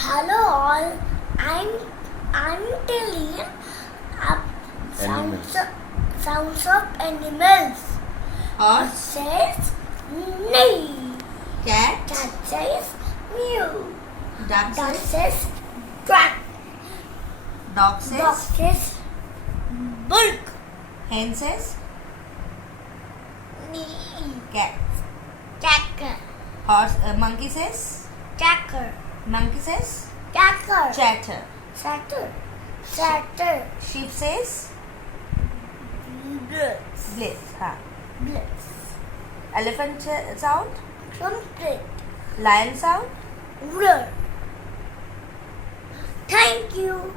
Hello all, I'm telling sounds of animals. Horse, Says neigh. cat, Cat says mew. duck Duck says, says quack. dog Dog says, says bulk. hen says, Nee. cat. Cacker. Monkey says, Cacker. monkey says, Cacker. chatter. Satter. Satter. Sheep says, Blitz. blitz. Ha. Blitz. Elephant sound, Trumpet. lion sound. Roar. Thank you.